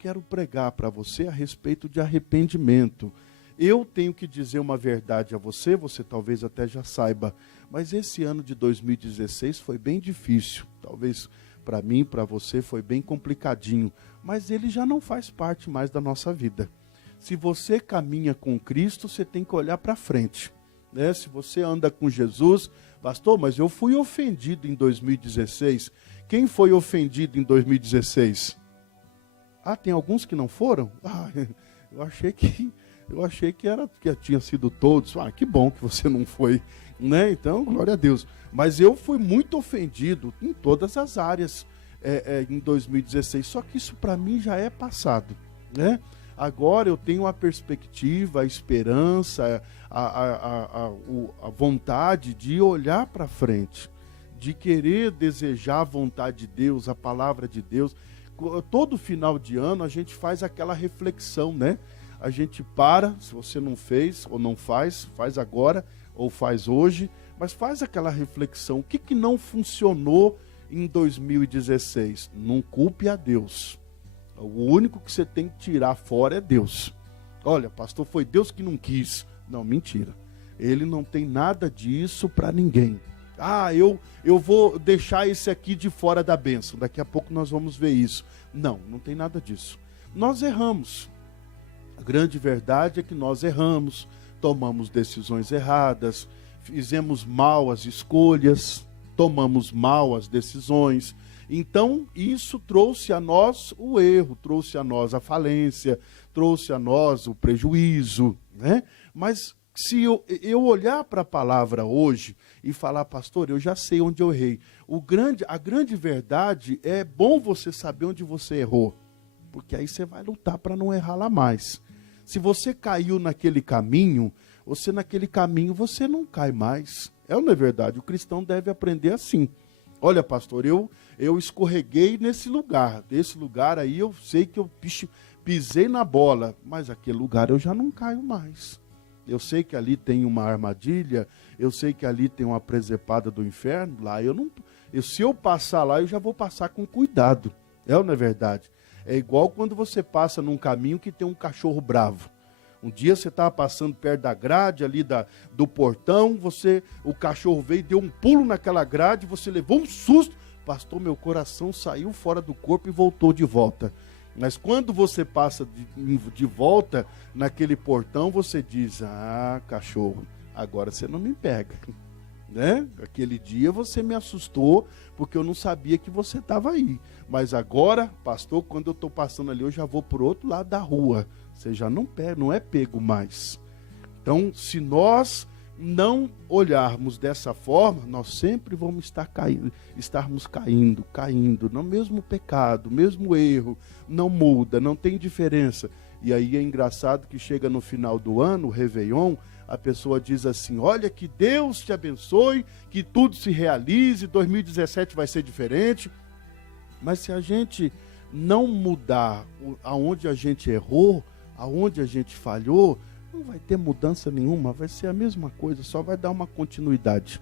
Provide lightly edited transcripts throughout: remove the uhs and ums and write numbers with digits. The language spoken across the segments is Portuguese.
quero pregar para você a respeito de arrependimento. Eu tenho que dizer uma verdade a você, você talvez até já saiba, mas esse ano de 2016 foi bem difícil. Talvez para mim, para você, foi bem complicadinho, mas ele já não faz parte mais da nossa vida. Se você caminha com Cristo, você tem que olhar para frente, né? Se você anda com Jesus, pastor, mas eu fui ofendido em 2016. Quem foi ofendido em 2016? Ah, tem alguns que não foram? Ah, eu achei que tinha sido todos. Ah, que bom que você não foi, né? Então, glória a Deus. Mas eu fui muito ofendido em todas as áreas em 2016. Só que isso para mim já é passado, né? Agora eu tenho a perspectiva, a esperança, a vontade de olhar para frente, de querer desejar a vontade de Deus, a palavra de Deus. Todo final de ano a gente faz aquela reflexão, né? A gente para, se você não fez ou não faz, faz agora ou faz hoje, mas faz aquela reflexão. O que não funcionou em 2016? Não culpe a Deus. O único que você tem que tirar fora é Deus. Olha, pastor, foi Deus que não quis. Não, mentira. Ele não tem nada disso para ninguém. Ah, eu vou deixar esse aqui de fora da bênção. Daqui a pouco nós vamos ver isso. Não, não tem nada disso. Nós erramos. A grande verdade é que nós erramos, tomamos decisões erradas, fizemos mal as escolhas, tomamos mal as decisões. Então, isso trouxe a nós o erro, trouxe a nós a falência, trouxe a nós o prejuízo, né? Mas se eu olhar para a palavra hoje e falar, pastor, eu já sei onde eu errei. A grande verdade é bom você saber onde você errou, porque aí você vai lutar para não errar lá mais. Se você caiu naquele caminho, naquele caminho você não cai mais. Não é verdade? O cristão deve aprender assim. Olha, pastor, eu escorreguei nesse lugar. Desse lugar aí eu sei que eu pisei na bola, mas aquele lugar eu já não caio mais. Eu sei que ali tem uma armadilha, eu sei que ali tem uma presepada do inferno. Lá se eu passar lá, eu já vou passar com cuidado. Não é verdade? É igual quando você passa num caminho que tem um cachorro bravo. Um dia você estava passando perto da grade ali do portão, o cachorro veio e deu um pulo naquela grade, você levou um susto, pastor, meu coração saiu fora do corpo e voltou de volta. Mas quando você passa de volta naquele portão, você diz, ah, cachorro, agora você não me pega. Né? Aquele dia você me assustou, porque eu não sabia que você estava aí. Mas agora, pastor, quando eu estou passando ali, eu já vou para o outro lado da rua. Você já não é pego mais. Então, se nós não olharmos dessa forma, nós sempre vamos estarmos caindo no mesmo pecado, mesmo erro, não muda, não tem diferença. E aí é engraçado que chega no final do ano, o Réveillon, a pessoa diz assim, olha, que Deus te abençoe, que tudo se realize, 2017 vai ser diferente. Mas se a gente não mudar aonde a gente errou, aonde a gente falhou, não vai ter mudança nenhuma, vai ser a mesma coisa, só vai dar uma continuidade.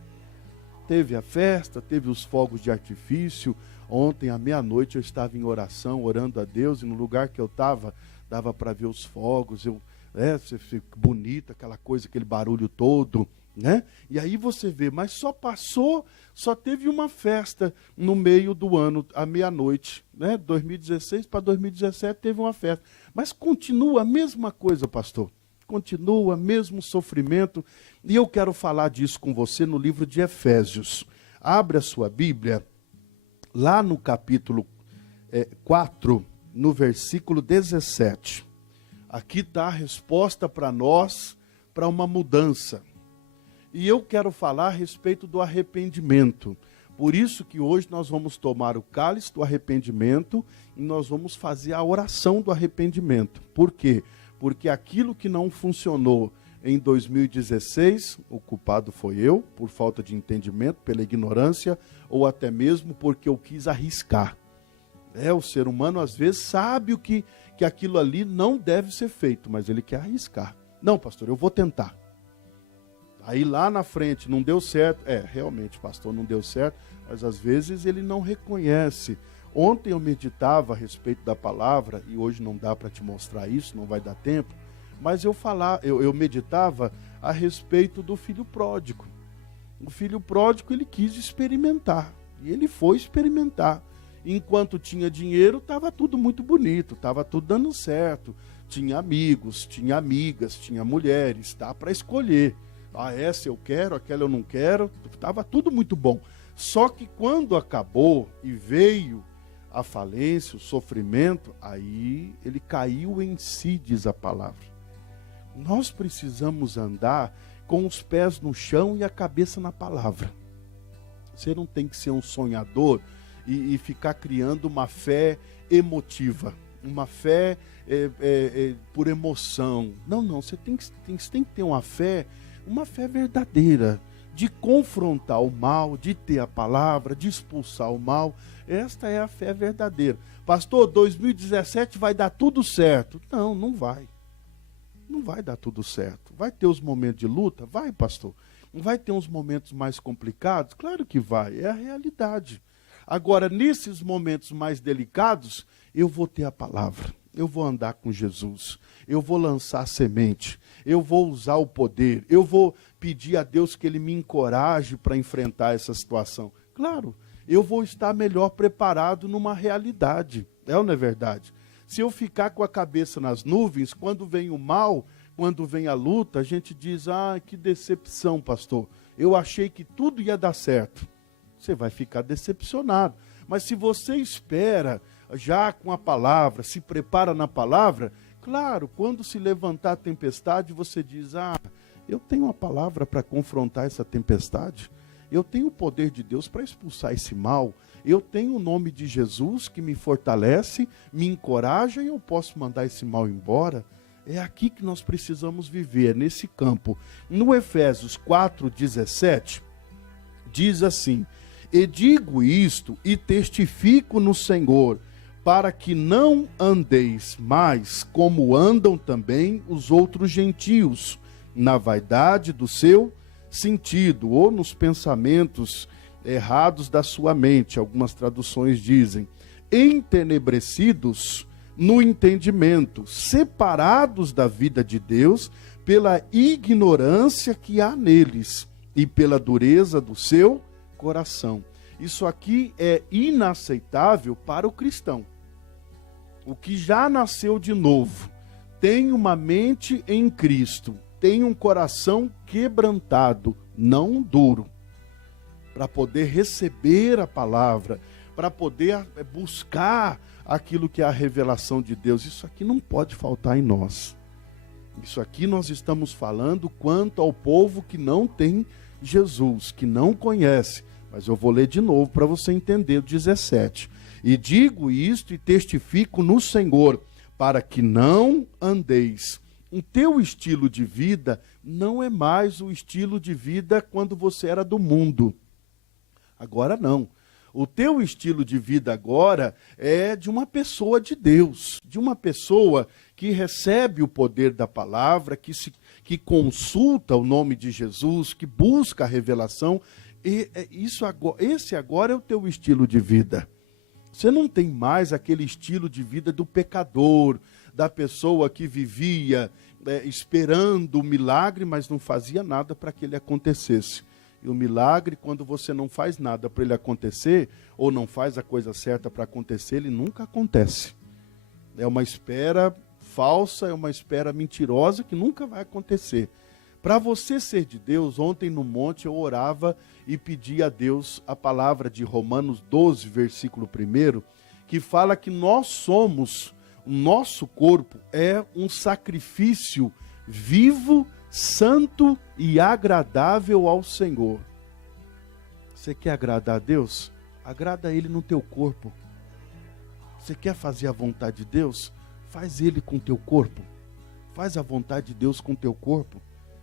Teve a festa, teve os fogos de artifício. Ontem, à meia-noite, eu estava em oração, orando a Deus, e no lugar que eu estava, dava para ver os fogos, você fica bonita, aquela coisa, aquele barulho todo, né? E aí você vê, mas só teve uma festa no meio do ano, à meia-noite, né? 2016 para 2017 teve uma festa, mas continua a mesma coisa, pastor, continua o mesmo sofrimento, e eu quero falar disso com você no livro de Efésios. Abre a sua Bíblia, lá no capítulo 4, no versículo 17. Aqui está a resposta para nós, para uma mudança. E eu quero falar a respeito do arrependimento. Por isso que hoje nós vamos tomar o cálice do arrependimento e nós vamos fazer a oração do arrependimento. Por quê? Porque aquilo que não funcionou em 2016, o culpado foi eu, por falta de entendimento, pela ignorância, ou até mesmo porque eu quis arriscar. O ser humano às vezes sabe que aquilo ali não deve ser feito, mas ele quer arriscar. Não, pastor, eu vou tentar. Aí lá na frente não deu certo. Realmente, pastor, não deu certo, mas às vezes ele não reconhece Ontem eu meditava a respeito da palavra, e hoje não dá para te mostrar isso, não vai dar tempo, mas eu meditava a respeito do filho pródigo. O filho pródigo, ele quis experimentar, e ele foi experimentar. Enquanto tinha dinheiro, estava tudo muito bonito, estava tudo dando certo. Tinha amigos, tinha amigas, tinha mulheres, tá? Para escolher. Ah, essa eu quero, aquela eu não quero, estava tudo muito bom. Só que quando acabou e veio a falência, o sofrimento, aí ele caiu em si, diz a palavra. Nós precisamos andar com os pés no chão e a cabeça na palavra. Você não tem que ser um sonhador e ficar criando uma fé emotiva, uma fé por emoção. Não, você tem que ter uma fé verdadeira, de confrontar o mal, de ter a palavra, de expulsar o mal. Esta é a fé verdadeira. Pastor, 2017 vai dar tudo certo. Não vai. Não vai dar tudo certo. Vai ter os momentos de luta? Vai, pastor. Não vai ter uns momentos mais complicados? Claro que vai, é a realidade. Agora, nesses momentos mais delicados, eu vou ter a palavra, eu vou andar com Jesus, eu vou lançar a semente, eu vou usar o poder, eu vou pedir a Deus que Ele me encoraje para enfrentar essa situação. Claro, eu vou estar melhor preparado numa realidade, é ou não é verdade? Se eu ficar com a cabeça nas nuvens, quando vem o mal, quando vem a luta, a gente diz, que decepção, pastor, eu achei que tudo ia dar certo. Você vai ficar decepcionado. Mas se você espera já com a palavra, se prepara na palavra, claro, quando se levantar a tempestade, você diz, eu tenho uma palavra para confrontar essa tempestade. Eu tenho o poder de Deus para expulsar esse mal. Eu tenho o nome de Jesus que me fortalece, me encoraja e eu posso mandar esse mal embora. É aqui que nós precisamos viver, nesse campo. No Efésios 4:17, diz assim, e digo isto e testifico no Senhor, para que não andeis mais como andam também os outros gentios, na vaidade do seu sentido, ou nos pensamentos errados da sua mente. Algumas traduções dizem, entenebrecidos no entendimento, separados da vida de Deus, pela ignorância que há neles, e pela dureza do seu coração. Isso aqui é inaceitável para o cristão. O que já nasceu de novo, tem uma mente em Cristo, tem um coração quebrantado, não duro, para poder receber a palavra, para poder buscar aquilo que é a revelação de Deus. Isso aqui não pode faltar em nós. Isso aqui nós estamos falando quanto ao povo que não tem Jesus, que não conhece. Mas eu vou ler de novo para você entender o 17. E digo isto e testifico no Senhor, para que não andeis. O teu estilo de vida não é mais o estilo de vida quando você era do mundo. Agora não. O teu estilo de vida agora é de uma pessoa de Deus, de uma pessoa que recebe o poder da palavra, que consulta o nome de Jesus, que busca a revelação. E esse agora é o teu estilo de vida. Você não tem mais aquele estilo de vida do pecador, da pessoa que vivia esperando o milagre, mas não fazia nada para que ele acontecesse. E o milagre, quando você não faz nada para ele acontecer, ou não faz a coisa certa para acontecer, ele nunca acontece. É uma espera falsa, é uma espera mentirosa que nunca vai acontecer. Para você ser de Deus, ontem no monte eu orava e pedia a Deus a palavra de Romanos 12, versículo 1, que fala que nós somos, o nosso corpo é um sacrifício vivo, santo e agradável ao Senhor. Você quer agradar a Deus? Agrada a Ele no teu corpo. Você quer fazer a vontade de Deus? Faz Ele com o teu corpo. Faz a vontade de Deus com o teu corpo.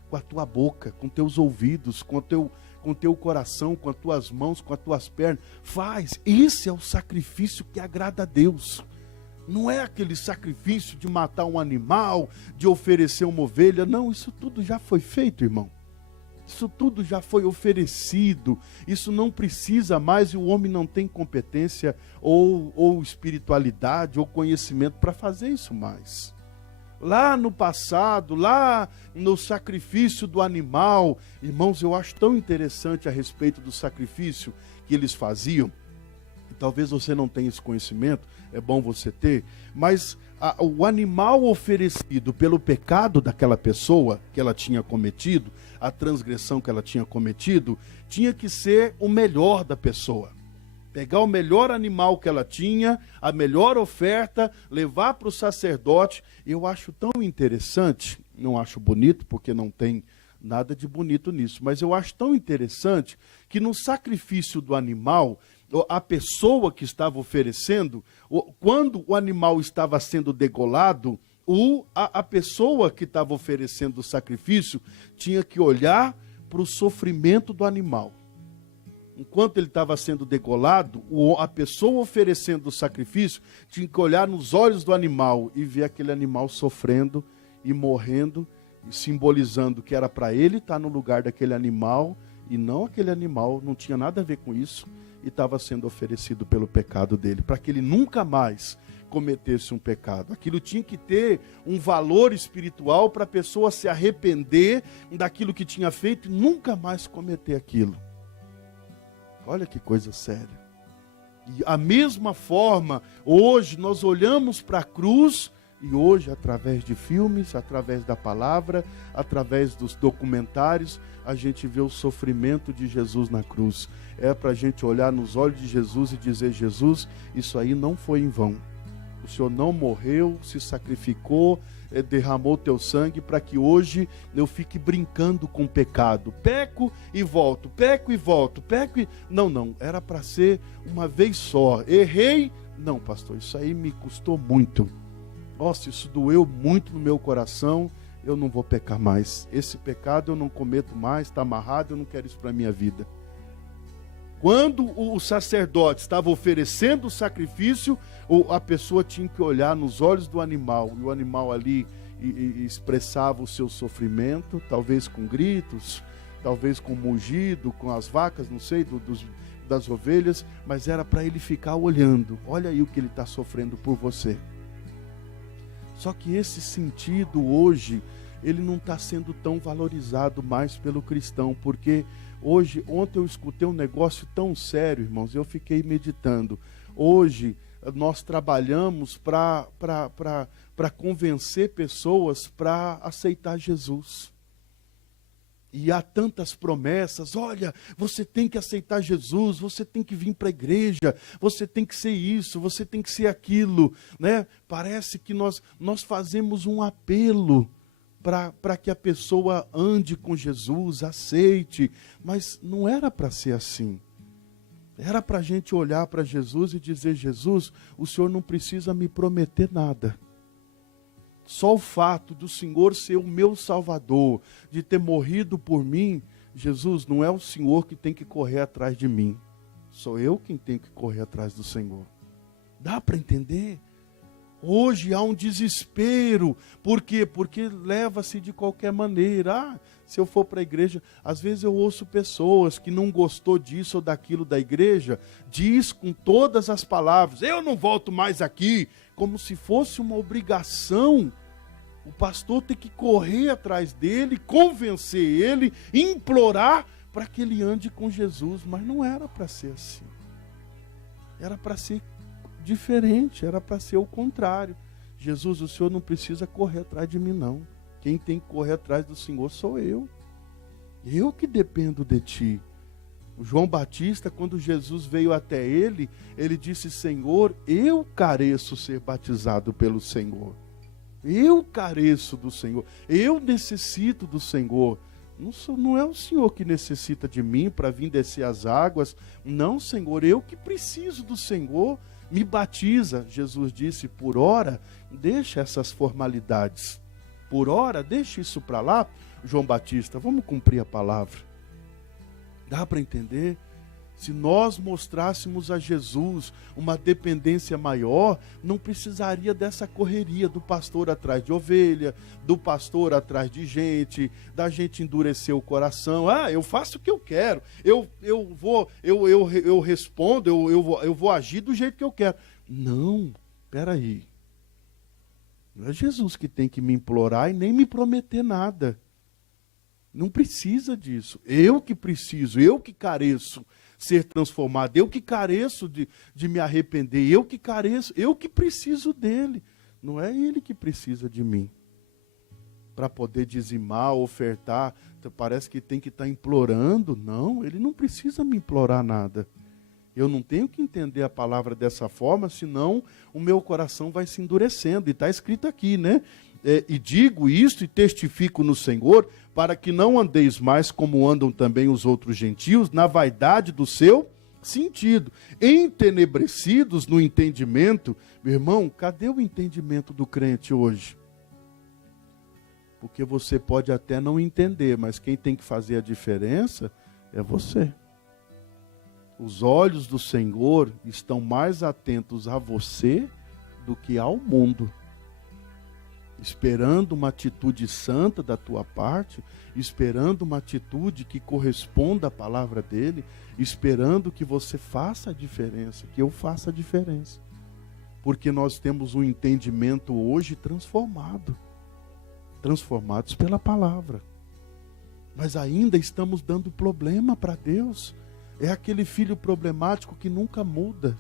Com a tua boca, com teus ouvidos, com o teu coração, com as tuas mãos, com as tuas pernas. Faz. Esse é o sacrifício que agrada a Deus. Não é aquele sacrifício de matar um animal, de oferecer uma ovelha. Não, isso tudo já foi feito, irmão. Isso tudo já foi oferecido, isso não precisa mais e o homem não tem competência ou espiritualidade ou conhecimento para fazer isso mais. Lá no passado, lá no sacrifício do animal, irmãos, eu acho tão interessante a respeito do sacrifício que eles faziam. Talvez você não tenha esse conhecimento, é bom você ter, mas o animal oferecido pelo pecado daquela pessoa que ela tinha cometido, a transgressão que ela tinha cometido, tinha que ser o melhor da pessoa. Pegar o melhor animal que ela tinha, a melhor oferta, levar para o sacerdote. Eu acho tão interessante, não acho bonito, porque não tem nada de bonito nisso, mas eu acho tão interessante que no sacrifício do animal, a pessoa que estava oferecendo, quando o animal estava sendo degolado, a pessoa que estava oferecendo o sacrifício tinha que olhar para o sofrimento do animal. Enquanto ele estava sendo degolado, a pessoa oferecendo o sacrifício tinha que olhar nos olhos do animal e ver aquele animal sofrendo e morrendo, simbolizando que era para ele estar no lugar daquele animal e não aquele animal, não tinha nada a ver com isso e estava sendo oferecido pelo pecado dele, para que ele nunca mais cometesse um pecado. Aquilo tinha que ter um valor espiritual para a pessoa se arrepender daquilo que tinha feito e nunca mais cometer aquilo. Olha que coisa séria. E a mesma forma, hoje nós olhamos para a cruz e hoje, através de filmes, através da palavra, através dos documentários, a gente vê o sofrimento de Jesus na cruz. É para a gente olhar nos olhos de Jesus e dizer: Jesus, isso aí não foi em vão. O Senhor não morreu, se sacrificou, derramou teu sangue para que hoje eu fique brincando com o pecado. Peco e volto, peco e volto, peco e... Não, era para ser uma vez só. Errei? Não, pastor, isso aí me custou muito. Nossa, isso doeu muito no meu coração, eu não vou pecar mais. Esse pecado eu não cometo mais, está amarrado, eu não quero isso para a minha vida. Quando o sacerdote estava oferecendo o sacrifício, a pessoa tinha que olhar nos olhos do animal, e o animal ali expressava o seu sofrimento, talvez com gritos, talvez com mugido, com as vacas, não sei, das ovelhas, mas era para ele ficar olhando. Olha aí o que ele está sofrendo por você. Só que esse sentido hoje, ele não está sendo tão valorizado mais pelo cristão, porque ontem eu escutei um negócio tão sério, irmãos, eu fiquei meditando. Hoje nós trabalhamos para convencer pessoas para aceitar Jesus. E há tantas promessas: olha, você tem que aceitar Jesus, você tem que vir para a igreja, você tem que ser isso, você tem que ser aquilo, né? Parece que nós fazemos um apelo para que a pessoa ande com Jesus, aceite, mas não era para ser assim. Era para a gente olhar para Jesus e dizer: Jesus, o Senhor não precisa me prometer nada. Só o fato do Senhor ser o meu Salvador, de ter morrido por mim, Jesus, não é o Senhor que tem que correr atrás de mim. Sou eu quem tenho que correr atrás do Senhor. Dá para entender? Hoje há um desespero. Por quê? Porque leva-se de qualquer maneira. Se eu for para a igreja, às vezes eu ouço pessoas que não gostou disso ou daquilo da igreja, diz com todas as palavras: eu não volto mais aqui, como se fosse uma obrigação. O pastor tem que correr atrás dele, convencer ele, implorar para que ele ande com Jesus. Mas não era para ser assim. Era para ser diferente, era para ser o contrário. Jesus, o Senhor não precisa correr atrás de mim, não. Quem tem que correr atrás do Senhor sou eu. Eu que dependo de ti. O João Batista, quando Jesus veio até ele disse: Senhor, eu careço ser batizado pelo Senhor. Eu careço do Senhor. Eu necessito do Senhor. Não é o Senhor que necessita de mim para vir descer as águas. Não, Senhor, eu que preciso do Senhor. Me batiza. Jesus disse: por ora, deixa essas formalidades. Por ora, deixa isso para lá. João Batista, vamos cumprir a palavra. Dá para entender? Se nós mostrássemos a Jesus uma dependência maior, não precisaria dessa correria do pastor atrás de ovelha, do pastor atrás de gente, da gente endurecer o coração. Ah, eu faço o que eu quero, eu respondo, eu vou agir do jeito que eu quero. Não, peraí. Não é Jesus que tem que me implorar e nem me prometer nada. Não precisa disso. Eu que preciso, eu que careço ser transformado, eu que careço de me arrepender, eu que careço, eu que preciso dele. Não é ele que precisa de mim. Para poder dizimar, ofertar, parece que tem que estar implorando. Não, ele não precisa me implorar nada. Eu não tenho que entender a palavra dessa forma, senão o meu coração vai se endurecendo. E está escrito aqui, né? E digo isto e testifico no Senhor, para que não andeis mais como andam também os outros gentios, na vaidade do seu sentido, entenebrecidos no entendimento. Meu irmão, cadê o entendimento do crente hoje? Porque você pode até não entender, mas quem tem que fazer a diferença é você. Os olhos do Senhor estão mais atentos a você do que ao mundo. Esperando uma atitude santa da tua parte, esperando uma atitude que corresponda à palavra dele, esperando que você faça a diferença, que eu faça a diferença. Porque nós temos um entendimento hoje transformados pela palavra. Mas ainda estamos dando problema para Deus. É aquele filho problemático que nunca muda.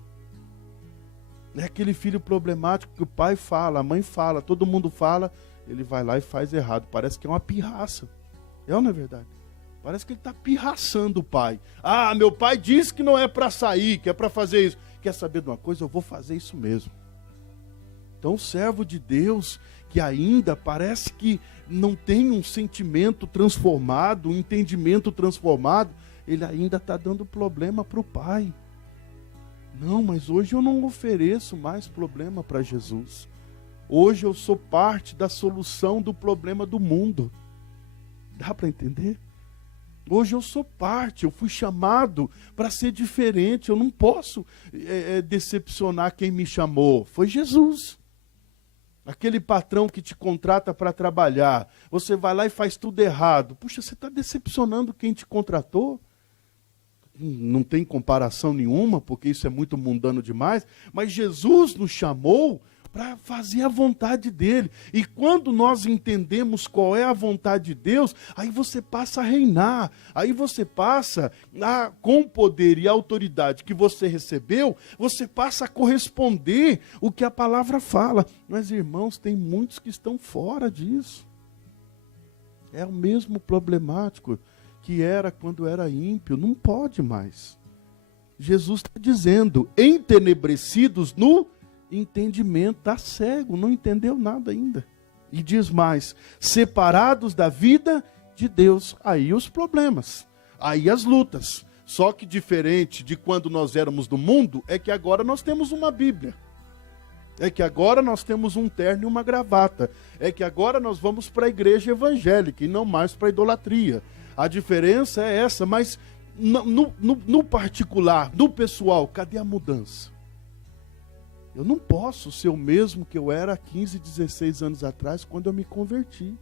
É aquele filho problemático que o pai fala, a mãe fala, todo mundo fala, ele vai lá e faz errado. Parece que é uma pirraça. É ou não é verdade? Parece que ele está pirraçando o pai. Ah, meu pai disse que não é para sair, que é para fazer isso. Quer saber de uma coisa? Eu vou fazer isso mesmo. Então o servo de Deus, que ainda parece que não tem um sentimento transformado, um entendimento transformado, ele ainda está dando problema para o pai. Não, mas hoje eu não ofereço mais problema para Jesus. Hoje eu sou parte da solução do problema do mundo. Dá para entender? Hoje eu sou parte, eu fui chamado para ser diferente. Eu não posso decepcionar quem me chamou. Foi Jesus. Aquele patrão que te contrata para trabalhar, você vai lá e faz tudo errado. Puxa, você está decepcionando quem te contratou? Não tem comparação nenhuma, porque isso é muito mundano demais, mas Jesus nos chamou para fazer a vontade dele. E quando nós entendemos qual é a vontade de Deus, aí você passa a reinar, aí você passa, com o poder e a autoridade que você recebeu, você passa a corresponder o que a palavra fala. Mas, irmãos, tem muitos que estão fora disso. É o mesmo problemático que era quando era ímpio, não pode mais. Jesus está dizendo, entenebrecidos no entendimento, está cego, não entendeu nada ainda. E diz mais, separados da vida de Deus. Aí os problemas, aí as lutas. Só que diferente de quando nós éramos do mundo, é que agora nós temos uma Bíblia. É que agora nós temos um terno e uma gravata. É que agora nós vamos para a igreja evangélica e não mais para a idolatria. A diferença é essa, mas no particular, no pessoal, cadê a mudança? Eu não posso ser o mesmo que eu era há 15, 16 anos atrás, quando eu me converti.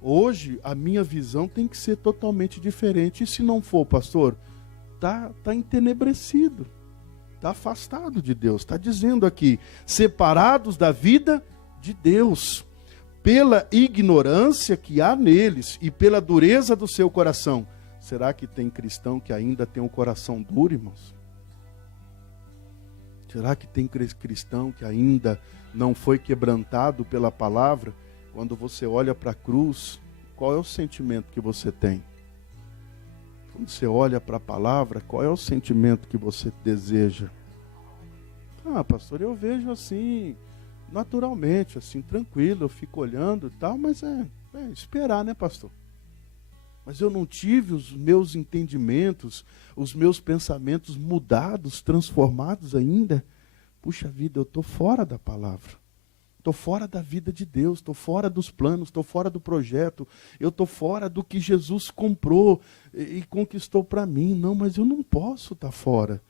Hoje, a minha visão tem que ser totalmente diferente. E se não for, pastor, tá entenebrecido, está afastado de Deus. Está dizendo aqui, separados da vida de Deus, pela ignorância que há neles e pela dureza do seu coração. Será que tem cristão que ainda tem um coração duro, irmãos? Será que tem cristão que ainda não foi quebrantado pela palavra? Quando você olha para a cruz, qual é o sentimento que você tem? Quando você olha para a palavra, qual é o sentimento que você deseja? Ah, pastor, eu vejo assim, naturalmente, assim, tranquilo, eu fico olhando e tal, mas é esperar, né, pastor? Mas eu não tive os meus entendimentos, os meus pensamentos mudados, transformados ainda. Puxa vida, eu estou fora da palavra. Estou fora da vida de Deus, estou fora dos planos, estou fora do projeto, eu estou fora do que Jesus comprou e conquistou para mim. Não, mas eu não posso estar fora.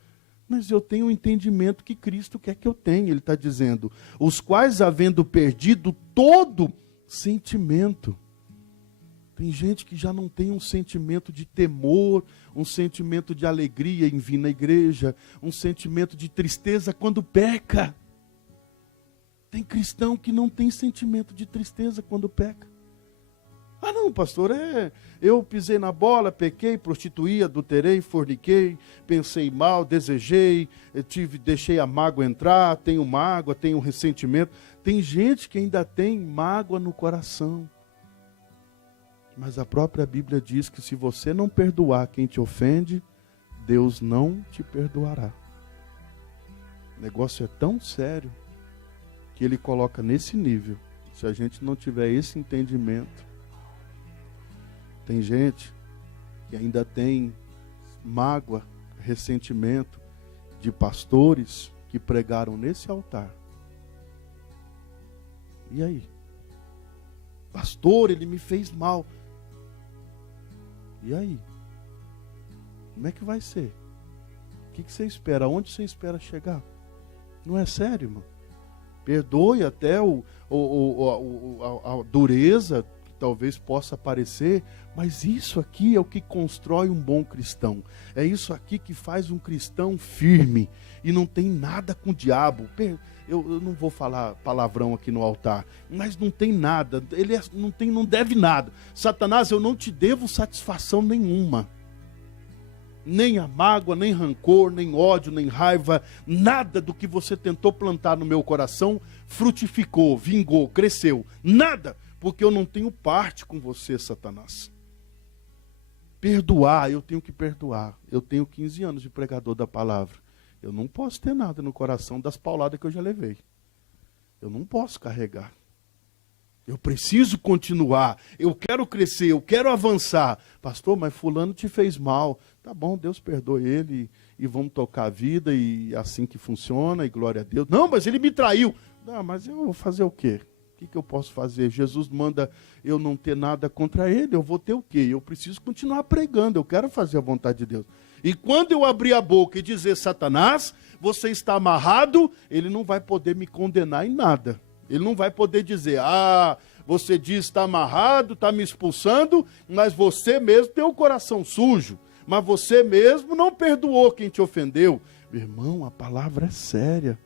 Mas eu tenho o entendimento que Cristo quer que eu tenha. Ele está dizendo, os quais havendo perdido todo sentimento. Tem gente que já não tem um sentimento de temor, um sentimento de alegria em vir na igreja, um sentimento de tristeza quando peca. Tem cristão que não tem sentimento de tristeza quando peca. Ah não, pastor, eu pisei na bola, pequei, prostituí, adulterei, forniquei, pensei mal, desejei, deixei a mágoa entrar, tenho mágoa, tenho ressentimento. Tem gente que ainda tem mágoa no coração. Mas a própria Bíblia diz que se você não perdoar quem te ofende, Deus não te perdoará. O negócio é tão sério que ele coloca nesse nível. Se a gente não tiver esse entendimento, tem gente que ainda tem mágoa, ressentimento de pastores que pregaram nesse altar. E aí? Pastor, ele me fez mal. E aí? Como é que vai ser? O que você espera? Onde você espera chegar? Não é sério, irmão? Perdoe até a dureza que talvez possa aparecer, mas isso aqui é o que constrói um bom cristão. É isso aqui que faz um cristão firme e não tem nada com o diabo. Eu não vou falar palavrão aqui no altar, mas não tem nada. Ele não deve nada. Satanás, eu não te devo satisfação nenhuma. Nem a mágoa, nem rancor, nem ódio, nem raiva, nada do que você tentou plantar no meu coração frutificou, vingou, cresceu. Nada, porque eu não tenho parte com você, Satanás. Perdoar, eu tenho que perdoar. Eu tenho 15 anos de pregador da palavra. Eu não posso ter nada no coração das pauladas que eu já levei. Eu não posso carregar. Eu preciso continuar, eu quero crescer, eu quero avançar. Pastor, mas fulano te fez mal. Tá bom, Deus perdoe ele e vamos tocar a vida e assim que funciona e glória a Deus. Não, mas ele me traiu. Não, mas eu vou fazer o quê? O que eu posso fazer? Jesus manda eu não ter nada contra ele, eu vou ter o quê? Eu preciso continuar pregando, eu quero fazer a vontade de Deus. E quando eu abrir a boca e dizer, Satanás, você está amarrado, ele não vai poder me condenar em nada. Ele não vai poder dizer, você diz está amarrado, está me expulsando, mas você mesmo tem o coração sujo. Mas você mesmo não perdoou quem te ofendeu. Meu irmão, a palavra é séria.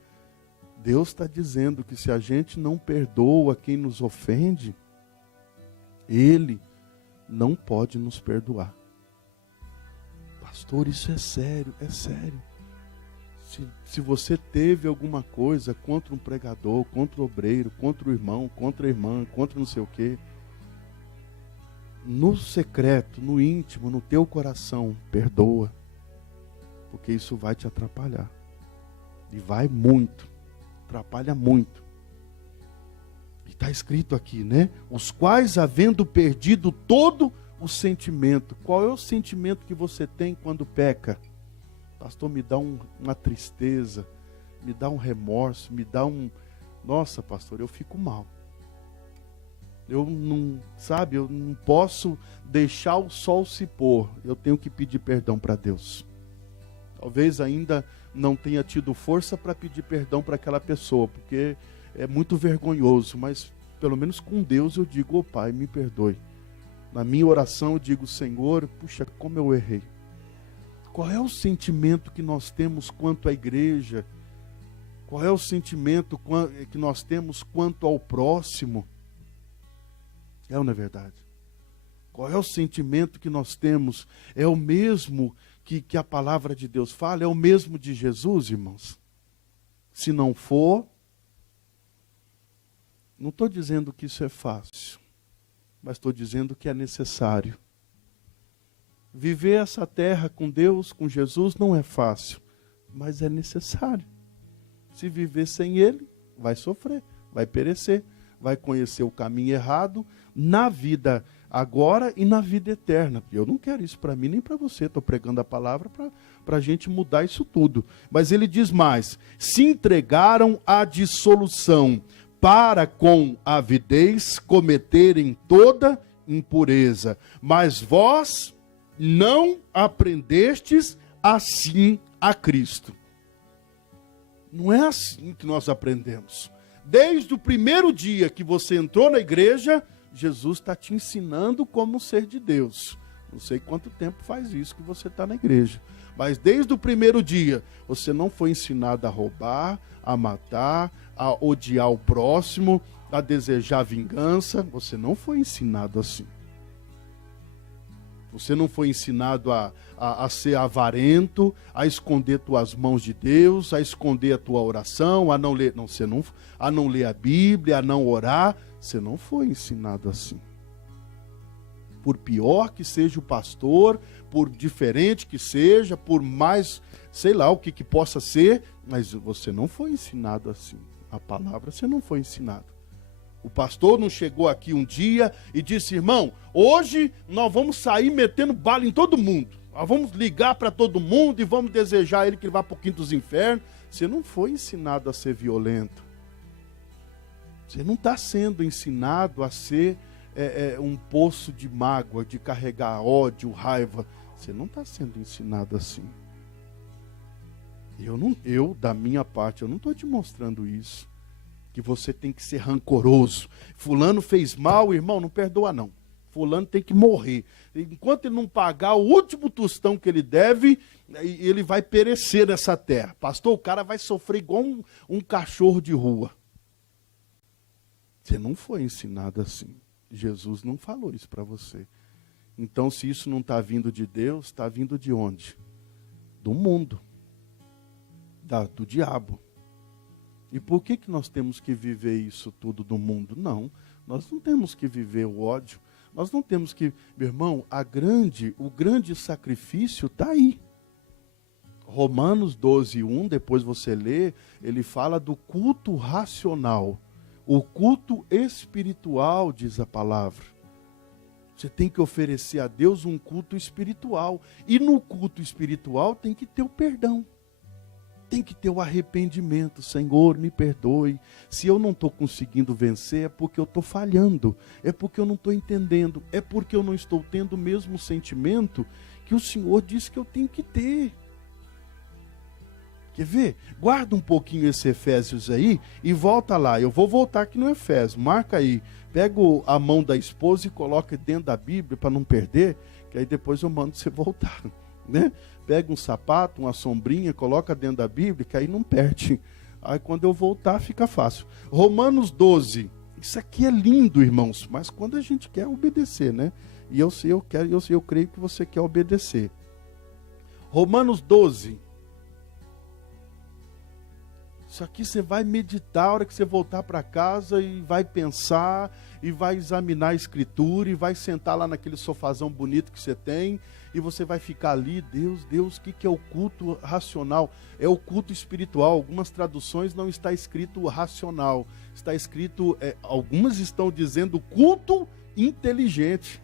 Deus está dizendo que se a gente não perdoa quem nos ofende, Ele não pode nos perdoar. Pastor, isso é sério, é sério. Se você teve alguma coisa contra um pregador, contra o obreiro, contra o irmão, contra a irmã, contra não sei o quê, no secreto, no íntimo, no teu coração, perdoa. Porque isso vai te atrapalhar. E vai muito. Atrapalha muito. E está escrito aqui, né? Os quais, havendo perdido todo o sentimento. Qual é o sentimento que você tem quando peca? Pastor, me dá uma tristeza, me dá um remorso, me dá um... Nossa, pastor, eu fico mal. Eu não posso deixar o sol se pôr. Eu tenho que pedir perdão para Deus. Talvez ainda não tenha tido força para pedir perdão para aquela pessoa, porque é muito vergonhoso, mas pelo menos com Deus eu digo, Pai, me perdoe. Na minha oração eu digo, Senhor, puxa, como eu errei. Qual é o sentimento que nós temos quanto à igreja? Qual é o sentimento que nós temos quanto ao próximo? É ou não é verdade? Qual é o sentimento que nós temos? É o mesmo que a palavra de Deus fala? É o mesmo de Jesus, irmãos? Se não for, não estou dizendo que isso é fácil, mas estou dizendo que é necessário. Viver essa terra com Deus, com Jesus, não é fácil, mas é necessário. Se viver sem Ele, vai sofrer, vai perecer, vai conhecer o caminho errado na vida agora e na vida eterna. Eu não quero isso para mim nem para você, estou pregando a palavra para a gente mudar isso tudo. Mas ele diz mais, se entregaram à dissolução para com avidez cometerem toda impureza. Mas vós não aprendestes assim a Cristo. Não é assim que nós aprendemos. Desde o primeiro dia que você entrou na igreja, Jesus está te ensinando como ser de Deus. Não sei quanto tempo faz isso que você está na igreja. Mas desde o primeiro dia, você não foi ensinado a roubar, a matar, a odiar o próximo, a desejar vingança. Você não foi ensinado assim. Você não foi ensinado a ser avarento, a esconder tuas mãos de Deus, a esconder a tua oração, a não ler a Bíblia, a não orar. Você não foi ensinado assim. Por pior que seja o pastor, por diferente que seja, por mais, sei lá o que possa ser, mas você não foi ensinado assim. A palavra você não foi ensinado. O pastor não chegou aqui um dia e disse: irmão, hoje nós vamos sair metendo bala em todo mundo. Nós vamos ligar para todo mundo e vamos desejar ele que ele vá para o quinto dos infernos. Você não foi ensinado a ser violento. Você não está sendo ensinado a ser um poço de mágoa, de carregar ódio, raiva. Você não está sendo ensinado assim. Eu, da minha parte, eu não estou te mostrando isso. Que você tem que ser rancoroso. Fulano fez mal, irmão, não perdoa não. Fulano tem que morrer. Enquanto ele não pagar o último tostão que ele deve, ele vai perecer nessa terra. Pastor, o cara vai sofrer igual um cachorro de rua. Você não foi ensinado assim. Jesus não falou isso para você. Então, se isso não está vindo de Deus, está vindo de onde? Do mundo. Do diabo. E por que nós temos que viver isso tudo do mundo? Não, nós não temos que viver o ódio. Nós não temos que... Meu irmão, o grande sacrifício está aí. Romanos 12:1, depois você lê, ele fala do culto racional. O culto espiritual, diz a palavra. Você tem que oferecer a Deus um culto espiritual. E no culto espiritual tem que ter o perdão. Tem que ter o arrependimento. Senhor, me perdoe. Se eu não estou conseguindo vencer, é porque eu estou falhando. É porque eu não estou entendendo. É porque eu não estou tendo o mesmo sentimento que o Senhor disse que eu tenho que ter. Quer ver? Guarda um pouquinho esse Efésios aí e volta lá. Eu vou voltar aqui no Efésios. Marca aí. Pega a mão da esposa e coloca dentro da Bíblia para não perder, que aí depois eu mando você voltar. Né? Pega um sapato, uma sombrinha, coloca dentro da Bíblia, que aí não perde. Aí quando eu voltar fica fácil. Romanos 12. Isso aqui é lindo, irmãos, mas quando a gente quer obedecer, né? E eu creio que você quer obedecer. Romanos 12. Isso aqui você vai meditar a hora que você voltar para casa e vai pensar e vai examinar a escritura e vai sentar lá naquele sofazão bonito que você tem e você vai ficar ali, Deus, o que é o culto racional? É o culto espiritual. Algumas traduções não está escrito racional, está escrito, algumas estão dizendo culto inteligente.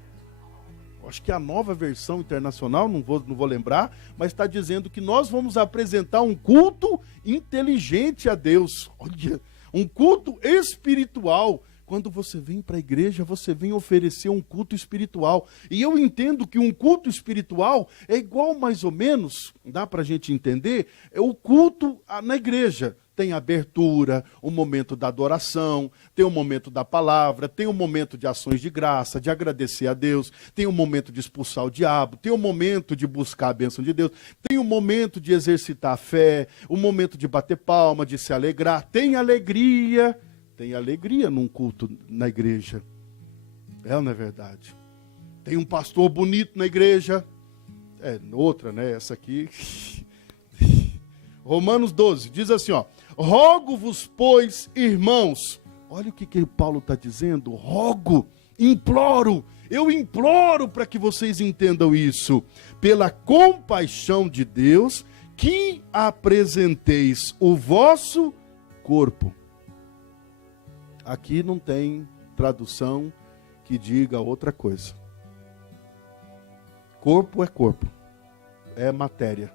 Acho que a nova versão internacional, não vou lembrar, mas está dizendo que nós vamos apresentar um culto inteligente a Deus. Olha, um culto espiritual. Quando você vem para a igreja, você vem oferecer um culto espiritual. E eu entendo que um culto espiritual é igual mais ou menos, dá para a gente entender, é o culto na igreja. Tem abertura, o momento da adoração, tem o momento da palavra, tem o momento de ações de graça, de agradecer a Deus, tem o momento de expulsar o diabo, tem o momento de buscar a bênção de Deus, tem o momento de exercitar a fé, o momento de bater palma, de se alegrar, tem alegria num culto na igreja. Não é verdade? Tem um pastor bonito na igreja, outra, né? Essa aqui... Romanos 12, diz assim, ó: rogo-vos, pois, irmãos, olha o que Paulo está dizendo, rogo, imploro, eu imploro para que vocês entendam isso, pela compaixão de Deus, que apresenteis o vosso corpo. Aqui não tem tradução que diga outra coisa. Corpo é corpo, é matéria.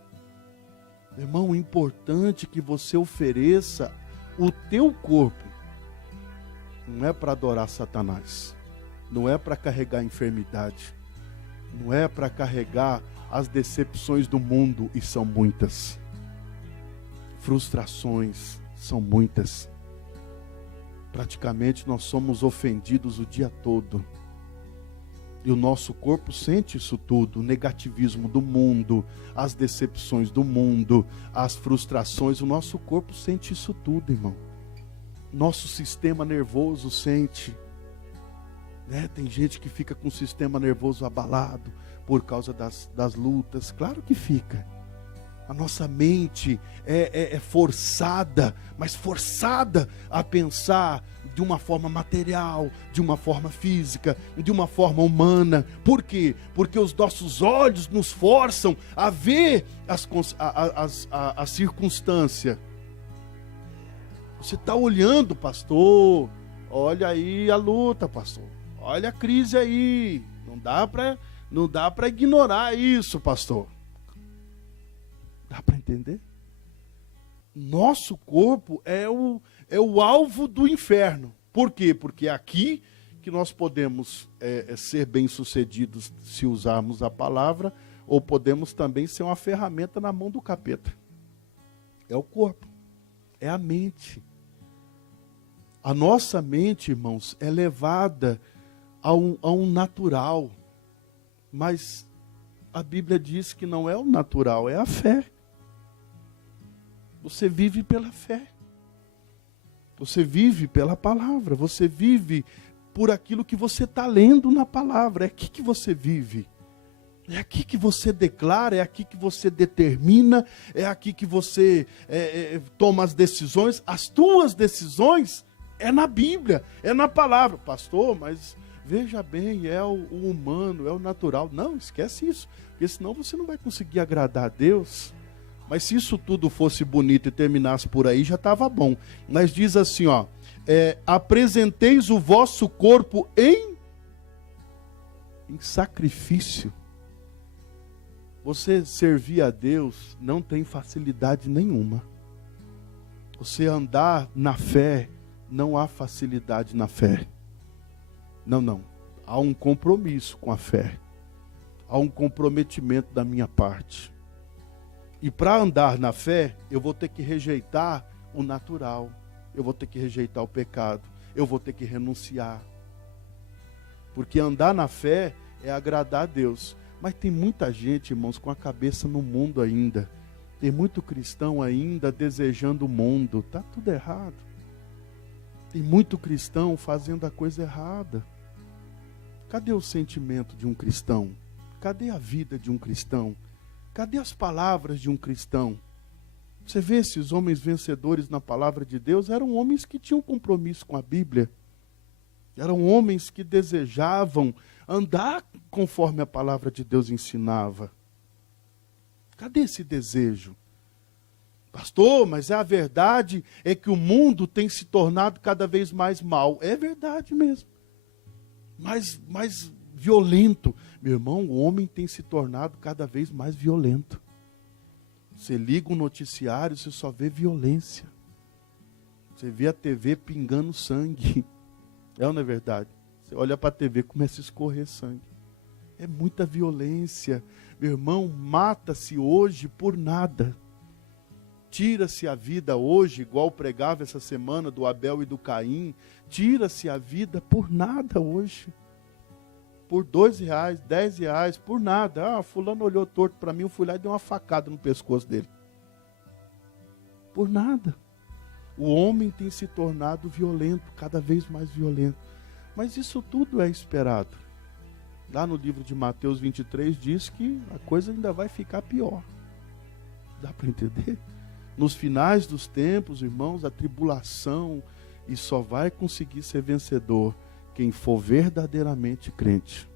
Irmão, é importante que você ofereça o teu corpo não é para adorar Satanás, não é para carregar a enfermidade, não é para carregar as decepções do mundo, e são muitas. Frustrações são muitas. Praticamente nós somos ofendidos o dia todo. E o nosso corpo sente isso tudo, o negativismo do mundo, as decepções do mundo, as frustrações, o nosso corpo sente isso tudo, irmão. Nosso sistema nervoso sente. Né? Tem gente que fica com o sistema nervoso abalado por causa das lutas. Claro que fica. A nossa mente é forçada, mas forçada a pensar de uma forma material, de uma forma física, de uma forma humana. Por quê? Porque os nossos olhos nos forçam a ver a circunstância. Você está olhando, pastor, olha aí a luta, pastor. Olha a crise aí. Não dá para ignorar isso, pastor. Dá para entender? Nosso corpo é o alvo do inferno. Por quê? Porque é aqui que nós podemos ser bem-sucedidos se usarmos a palavra, ou podemos também ser uma ferramenta na mão do capeta. É o corpo, é a mente. A nossa mente, irmãos, é levada a um natural, mas a Bíblia diz que não é o natural, é a fé. Você vive pela fé. Você vive pela palavra. Você vive por aquilo que você está lendo na palavra. É aqui que você vive. É aqui que você declara, é aqui que você determina, é aqui que você toma as decisões. As tuas decisões é na Bíblia, é na palavra. Pastor, mas veja bem, é o humano, é o natural. Não, esquece isso, porque senão você não vai conseguir agradar a Deus. Mas se isso tudo fosse bonito e terminasse por aí, já estava bom. Mas diz assim, ó, apresenteis o vosso corpo em sacrifício. Você servir a Deus não tem facilidade nenhuma. Você andar na fé, não há facilidade na fé. Não. Há um compromisso com a fé. Há um comprometimento da minha parte. E para andar na fé, eu vou ter que rejeitar o natural. Eu vou ter que rejeitar o pecado. Eu vou ter que renunciar. Porque andar na fé é agradar a Deus. Mas tem muita gente, irmãos, com a cabeça no mundo ainda. Tem muito cristão ainda desejando o mundo. Está tudo errado. Tem muito cristão fazendo a coisa errada. Cadê o sentimento de um cristão? Cadê a vida de um cristão? Cadê as palavras de um cristão? Você vê esses homens vencedores na palavra de Deus, eram homens que tinham compromisso com a Bíblia. Eram homens que desejavam andar conforme a palavra de Deus ensinava. Cadê esse desejo? Pastor, mas a verdade é que o mundo tem se tornado cada vez mais mal. É verdade mesmo. Mais violento. Meu irmão, o homem tem se tornado cada vez mais violento. Você liga um noticiário, você só vê violência. Você vê a TV pingando sangue. É ou não é verdade? Você olha para a TV, começa a escorrer sangue. É muita violência. Meu irmão, mata-se hoje por nada. Tira-se a vida hoje, igual pregava essa semana do Abel e do Caim. Tira-se a vida por nada hoje. Por R$2, R$10, por nada. Fulano olhou torto para mim, eu fui lá e dei uma facada no pescoço dele. Por nada. O homem tem se tornado violento, cada vez mais violento. Mas isso tudo é esperado. Lá no livro de Mateus 23 diz que a coisa ainda vai ficar pior. Dá para entender? Nos finais dos tempos, irmãos, a tribulação, e só vai conseguir ser vencedor quem for verdadeiramente crente,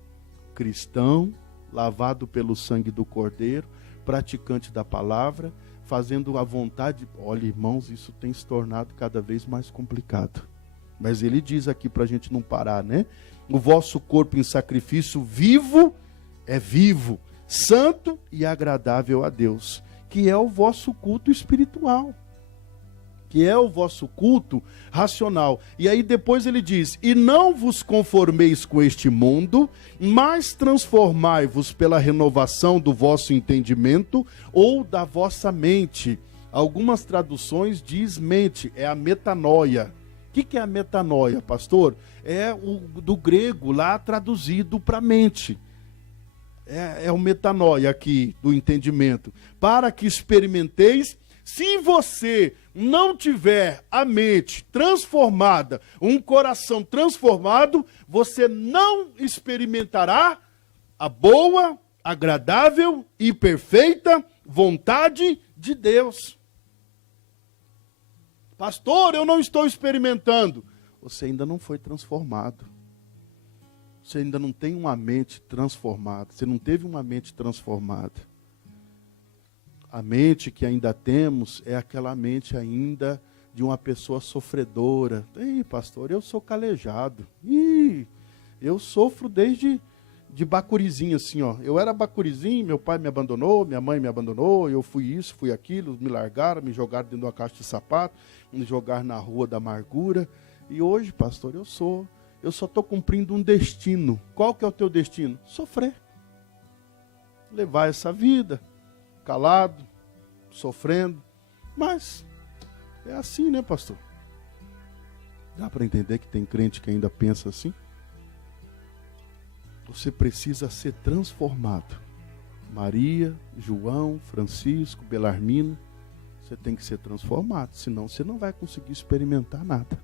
cristão, lavado pelo sangue do Cordeiro, praticante da palavra, fazendo a vontade. Olha, irmãos, isso tem se tornado cada vez mais complicado. Mas ele diz aqui para a gente não parar, né? O vosso corpo em sacrifício vivo, santo e agradável a Deus, que é o vosso culto espiritual. que é o vosso culto racional. E aí depois ele diz, e não vos conformeis com este mundo, mas transformai-vos pela renovação do vosso entendimento ou da vossa mente. Algumas traduções diz mente, é a metanoia. O que é a metanoia, pastor? É o do grego lá traduzido para mente. É o metanoia aqui, do entendimento. Para que experimenteis. Se você não tiver a mente transformada, um coração transformado, você não experimentará a boa, agradável e perfeita vontade de Deus. Pastor, eu não estou experimentando. Você ainda não foi transformado. Você ainda não tem uma mente transformada. Você não teve uma mente transformada. A mente que ainda temos é aquela mente ainda de uma pessoa sofredora. Ei, pastor, eu sou calejado. Eu sofro desde de bacurizinho assim, ó. Eu era bacurizinho, meu pai me abandonou, minha mãe me abandonou, eu fui isso, fui aquilo, me largaram, me jogaram dentro de uma caixa de sapato, me jogaram na rua da amargura. E hoje, pastor, eu só estou cumprindo um destino. Qual que é o teu destino? Sofrer. Levar essa vida. Calado, sofrendo, mas é assim, né, pastor? Dá para entender que tem crente que ainda pensa assim? Você precisa ser transformado. Maria, João, Francisco, Belarmino, você tem que ser transformado, senão você não vai conseguir experimentar nada.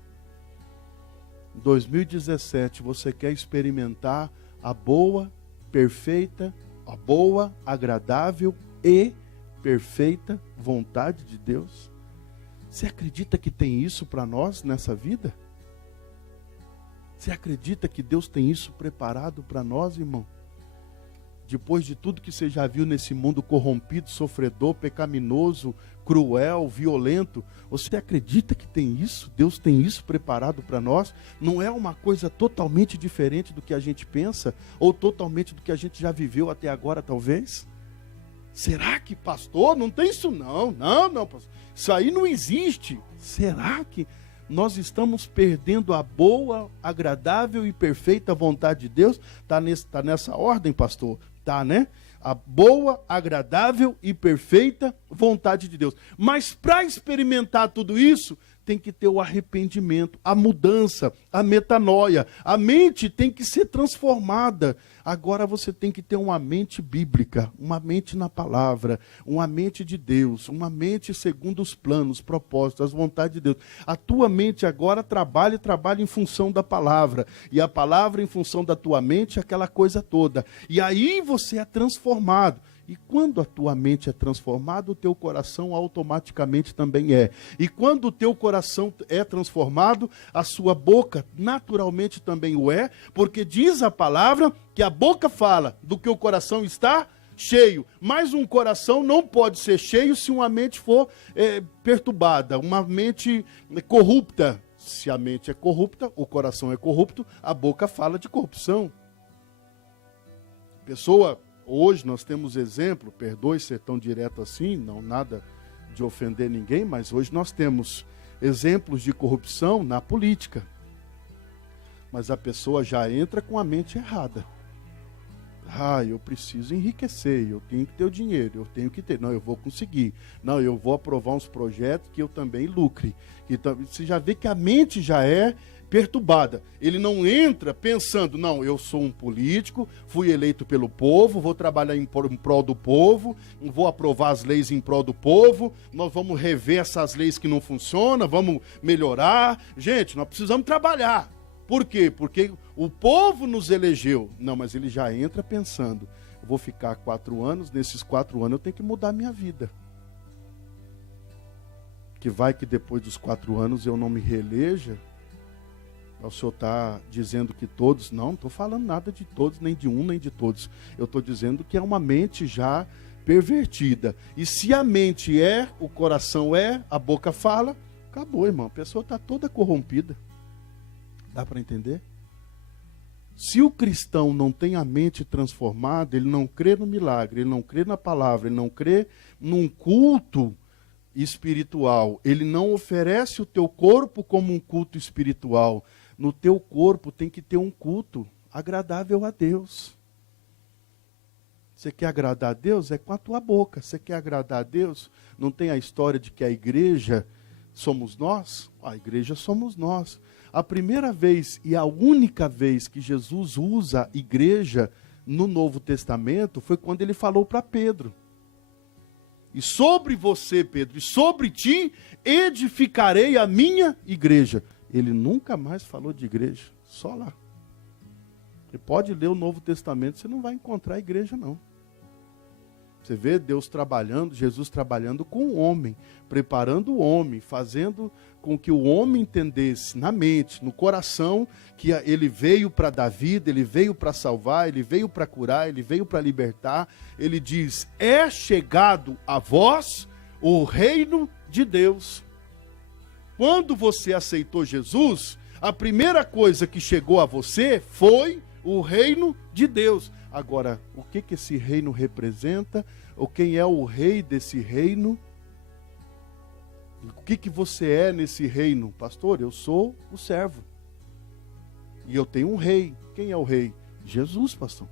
Em 2017, você quer experimentar a boa, perfeita, a boa, agradável e perfeita vontade de Deus? Você acredita que tem isso para nós nessa vida? Você acredita que Deus tem isso preparado para nós, irmão? Depois de tudo que você já viu nesse mundo corrompido, sofredor, pecaminoso, cruel, violento, você acredita que tem isso? Deus tem isso preparado para nós? Não é uma coisa totalmente diferente do que a gente pensa? Ou totalmente do que a gente já viveu até agora, talvez? Será que, pastor, não tem isso não? Não, pastor. Isso aí não existe. Será que nós estamos perdendo a boa, agradável e perfeita vontade de Deus? Tá nessa ordem, pastor? Tá, né? A boa, agradável e perfeita vontade de Deus. Mas para experimentar tudo isso, tem que ter o arrependimento, a mudança, a metanoia. A mente tem que ser transformada. Agora você tem que ter uma mente bíblica, uma mente na palavra, uma mente de Deus, uma mente segundo os planos, propósitos, as vontades de Deus. A tua mente agora trabalha em função da palavra. E a palavra em função da tua mente, aquela coisa toda. E aí você é transformado. E quando a tua mente é transformada, o teu coração automaticamente também é. E quando o teu coração é transformado, a sua boca naturalmente também o é, porque diz a palavra que a boca fala do que o coração está cheio. Mas um coração não pode ser cheio se uma mente for perturbada, uma mente corrupta. Se a mente é corrupta, o coração é corrupto, a boca fala de corrupção. Pessoa... Hoje nós temos exemplo, perdoe ser tão direto assim, não nada de ofender ninguém, mas hoje nós temos exemplos de corrupção na política. Mas a pessoa já entra com a mente errada. Eu preciso enriquecer, eu tenho que ter o dinheiro, eu tenho que ter. Não, eu vou conseguir. Não, eu vou aprovar uns projetos que eu também lucre. Então, você já vê que a mente já é perturbada. Ele não entra pensando, não, eu sou um político, fui eleito pelo povo, vou trabalhar em prol do povo, vou aprovar as leis em prol do povo, nós vamos rever essas leis que não funcionam, vamos melhorar. Gente, nós precisamos trabalhar. Por quê? Porque o povo nos elegeu. Não, mas ele já entra pensando, vou ficar 4 anos, nesses 4 anos eu tenho que mudar a minha vida. Que vai que depois dos 4 anos eu não me reeleja. O senhor está dizendo que todos, não estou falando nada de todos, nem de um, nem de todos. Eu estou dizendo que é uma mente já pervertida. E se a mente é, o coração é, a boca fala, acabou, irmão. A pessoa está toda corrompida. Dá para entender? Se o cristão não tem a mente transformada, ele não crê no milagre, ele não crê na palavra, ele não crê num culto espiritual. Ele não oferece o teu corpo como um culto espiritual. No teu corpo tem que ter um culto agradável a Deus. Você quer agradar a Deus? É com a tua boca. Você quer agradar a Deus? Não tem a história de que a igreja somos nós? A igreja somos nós. A primeira vez e a única vez que Jesus usa igreja no Novo Testamento foi quando ele falou para Pedro. E sobre você, Pedro, e sobre ti, edificarei a minha igreja. Ele nunca mais falou de igreja, só lá. Você pode ler o Novo Testamento, você não vai encontrar igreja, não. Você vê Deus trabalhando, Jesus trabalhando com o homem, preparando o homem, fazendo com que o homem entendesse na mente, no coração, que ele veio para dar vida, ele veio para salvar, ele veio para curar, ele veio para libertar. Ele diz, é chegado a vós o reino de Deus. Quando você aceitou Jesus, a primeira coisa que chegou a você foi o reino de Deus. Agora, o que esse reino representa? Ou quem é o rei desse reino? O que você é nesse reino? Pastor, eu sou o servo. E eu tenho um rei. Quem é o rei? Jesus, pastor.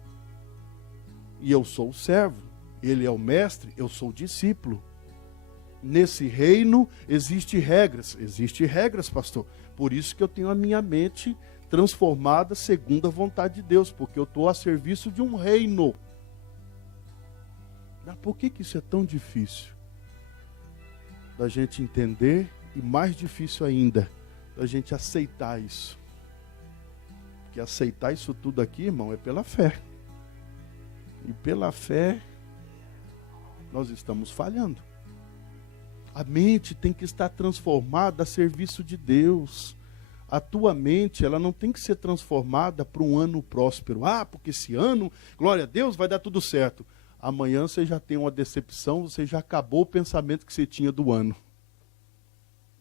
E eu sou o servo. Ele é o mestre, eu sou o discípulo. Nesse reino existem regras. Existem regras, pastor. Por isso que eu tenho a minha mente transformada segundo a vontade de Deus, porque eu estou a serviço de um reino. Mas por que isso é tão difícil da gente entender, e mais difícil ainda, da gente aceitar isso? Porque aceitar isso tudo aqui, irmão, é pela fé. E pela fé, nós estamos falhando. A mente tem que estar transformada a serviço de Deus. A tua mente, ela não tem que ser transformada para um ano próspero. Ah, porque esse ano, glória a Deus, vai dar tudo certo. Amanhã você já tem uma decepção, você já acabou o pensamento que você tinha do ano.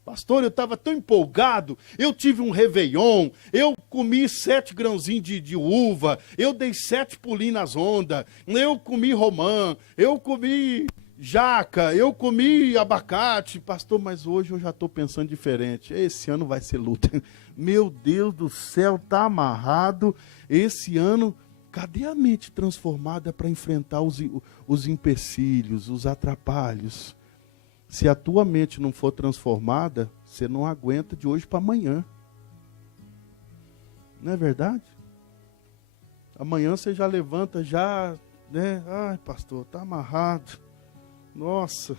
Pastor, eu estava tão empolgado, eu tive um réveillon, eu comi 7 grãozinhos de uva, eu dei 7 pulinhos nas ondas, eu comi romã, eu comi jaca, eu comi abacate. Pastor, mas hoje eu já estou pensando diferente. Esse ano vai ser luta. Meu Deus do céu, está amarrado. Esse ano, cadê a mente transformada para enfrentar os empecilhos, os atrapalhos? Se a tua mente não for transformada, você não aguenta de hoje para amanhã. Não é verdade? Amanhã você já levanta, já, né? Ai, pastor, está amarrado. Nossa,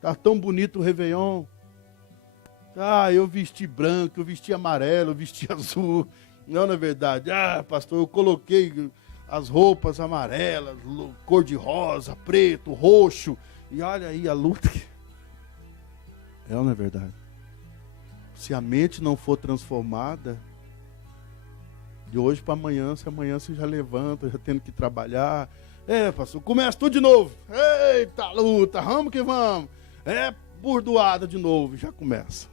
tá tão bonito o Réveillon. Ah, eu vesti branco, eu vesti amarelo, eu vesti azul. Não é verdade? Ah, pastor, eu coloquei as roupas amarelas, cor de rosa, preto, roxo. E olha aí a luta. Não é verdade? Se a mente não for transformada, de hoje para amanhã, se amanhã você já levanta, já tendo que trabalhar. Pastor, começa tudo de novo. Eita, luta, vamos que vamos. Burdoada de novo, já começa.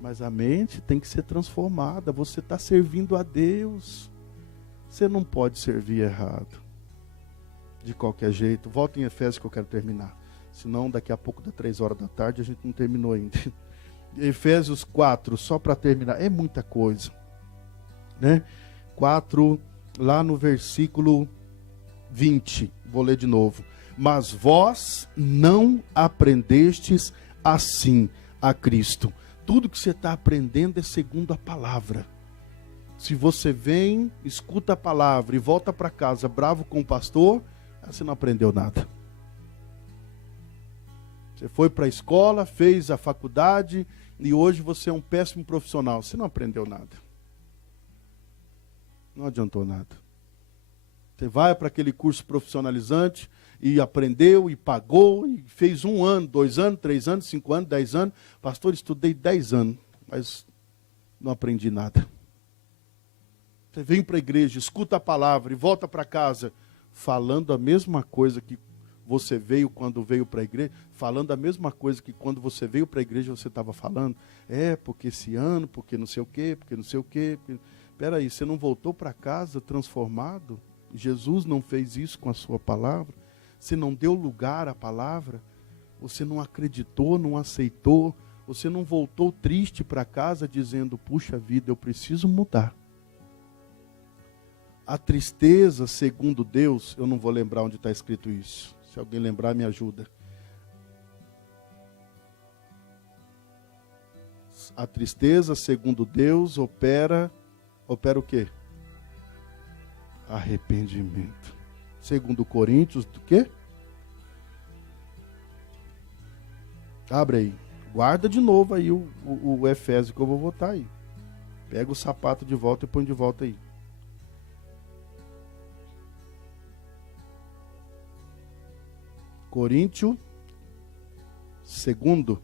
Mas a mente tem que ser transformada. Você está servindo a Deus. Você não pode servir errado. De qualquer jeito. Volta em Efésios que eu quero terminar. Senão daqui a pouco, das 3 horas da tarde, a gente não terminou ainda. Efésios 4, só para terminar. É muita coisa. Né? 4, lá no versículo 20, vou ler de novo. Mas vós não aprendestes assim a Cristo. Tudo que você está aprendendo é segundo a palavra. Se você vem, escuta a palavra e volta para casa bravo com o pastor, você não aprendeu nada. Você foi para a escola, fez a faculdade e hoje você é um péssimo profissional. Você não aprendeu nada. Não adiantou nada. Você vai para aquele curso profissionalizante e aprendeu e pagou e fez 1 ano, 2 anos, 3 anos, 5 anos, 10 anos. Pastor, estudei 10 anos, mas não aprendi nada. Você vem para a igreja, escuta a palavra e volta para casa falando a mesma coisa que você veio quando veio para a igreja, falando a mesma coisa que quando você veio para a igreja você estava falando. Porque esse ano, porque não sei o quê, porque não sei o quê. Espera aí, você não voltou para casa transformado? Jesus não fez isso com a sua palavra? Você não deu lugar à palavra? Você não acreditou, não aceitou, você não voltou triste para casa dizendo, puxa vida, eu preciso mudar. A tristeza, segundo Deus, eu não vou lembrar onde está escrito isso. Se alguém lembrar, me ajuda. A tristeza, segundo Deus, opera o quê? Arrependimento. Segundo Coríntios, do quê? Abre aí. Guarda de novo aí o Efésio que eu vou botar aí. Pega o sapato de volta e põe de volta aí. Coríntios, segundo.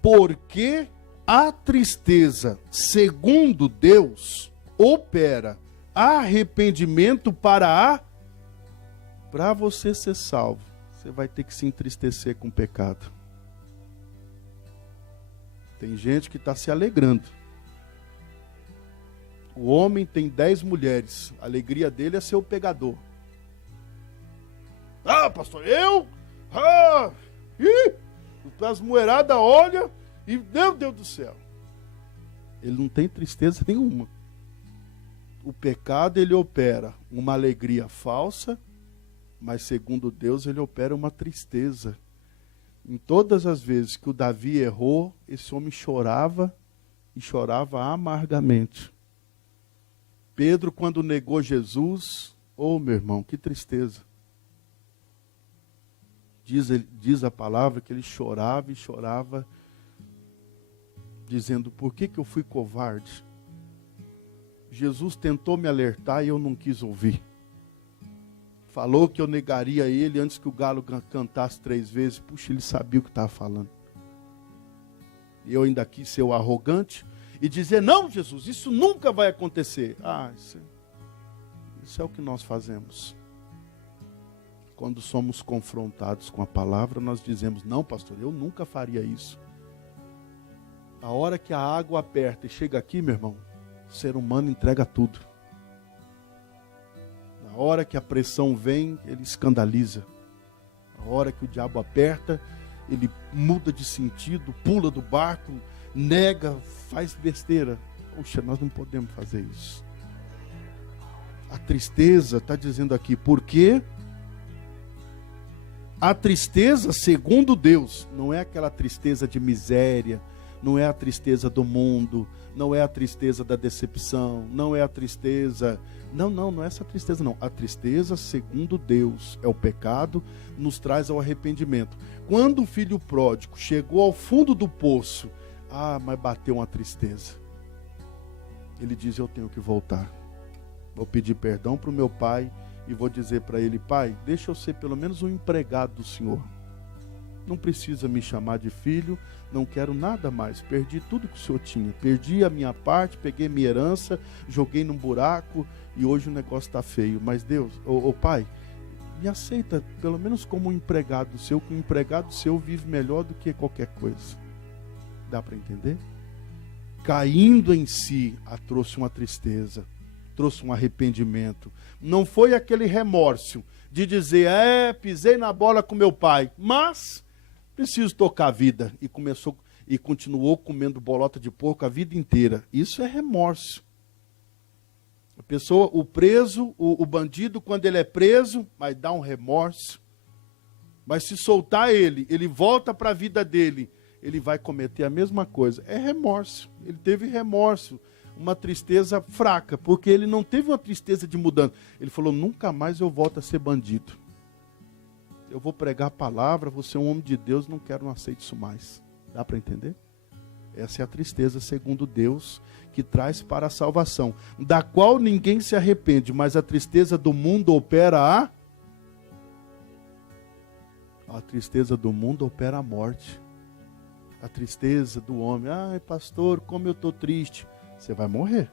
Porque a tristeza, segundo Deus, opera arrependimento para você ser salvo. Você vai ter que se entristecer com o pecado. Tem gente que está se alegrando. O homem tem 10 mulheres. A alegria dele é ser o pegador. Ah, pastor, eu? As mulheradas olham e, meu Deus do céu. Ele não tem tristeza nenhuma. O pecado, ele opera uma alegria falsa, mas segundo Deus, ele opera uma tristeza. Em todas as vezes que o Davi errou, esse homem chorava, e chorava amargamente. Pedro, quando negou Jesus, meu irmão, que tristeza. Diz a palavra que ele chorava e chorava, dizendo, por que eu fui covarde? Jesus tentou me alertar e eu não quis ouvir. Falou que eu negaria ele antes que o galo cantasse 3 vezes. Puxa, ele sabia o que estava falando. E eu ainda quis ser o arrogante e dizer, não, Jesus, isso nunca vai acontecer. Isso é o que nós fazemos. Quando somos confrontados com a palavra, nós dizemos, não, pastor, eu nunca faria isso. A hora que a água aperta e chega aqui, meu irmão, o ser humano entrega tudo. Na hora que a pressão vem, ele escandaliza. Na hora que o diabo aperta, ele muda de sentido, pula do barco, nega, faz besteira. Poxa, nós não podemos fazer isso. A tristeza está dizendo aqui, porque a tristeza, segundo Deus, não é aquela tristeza de miséria, não é a tristeza do mundo, não é a tristeza da decepção, não é a tristeza... Não é essa tristeza não. A tristeza, segundo Deus, é o pecado, nos traz ao arrependimento. Quando o filho pródigo chegou ao fundo do poço, mas bateu uma tristeza. Ele diz, eu tenho que voltar. Vou pedir perdão para o meu pai e vou dizer para ele, pai, deixa eu ser pelo menos um empregado do Senhor. Não precisa me chamar de filho, não quero nada mais. Perdi tudo que o Senhor tinha. Perdi a minha parte, peguei minha herança, joguei num buraco e hoje o negócio está feio. Mas Deus, pai, me aceita pelo menos como um empregado seu, que um empregado seu vive melhor do que qualquer coisa. Dá para entender? Caindo em si, trouxe uma tristeza, trouxe um arrependimento. Não foi aquele remorso de dizer, pisei na bola com meu pai, mas preciso tocar a vida. E continuou comendo bolota de porco a vida inteira. Isso é remorso. A pessoa, o preso, o bandido, quando ele é preso, vai dar um remorso. Mas se soltar ele volta para a vida dele, ele vai cometer a mesma coisa. É remorso. Ele teve remorso. Uma tristeza fraca, porque ele não teve uma tristeza de mudança. Ele falou, nunca mais eu volto a ser bandido. Eu vou pregar a palavra, vou ser um homem de Deus, não aceito isso mais. Dá para entender? Essa é a tristeza, segundo Deus, que traz para a salvação, da qual ninguém se arrepende, mas a tristeza do mundo opera a tristeza do mundo opera a morte. A tristeza do homem, pastor, como eu estou triste. Você vai morrer.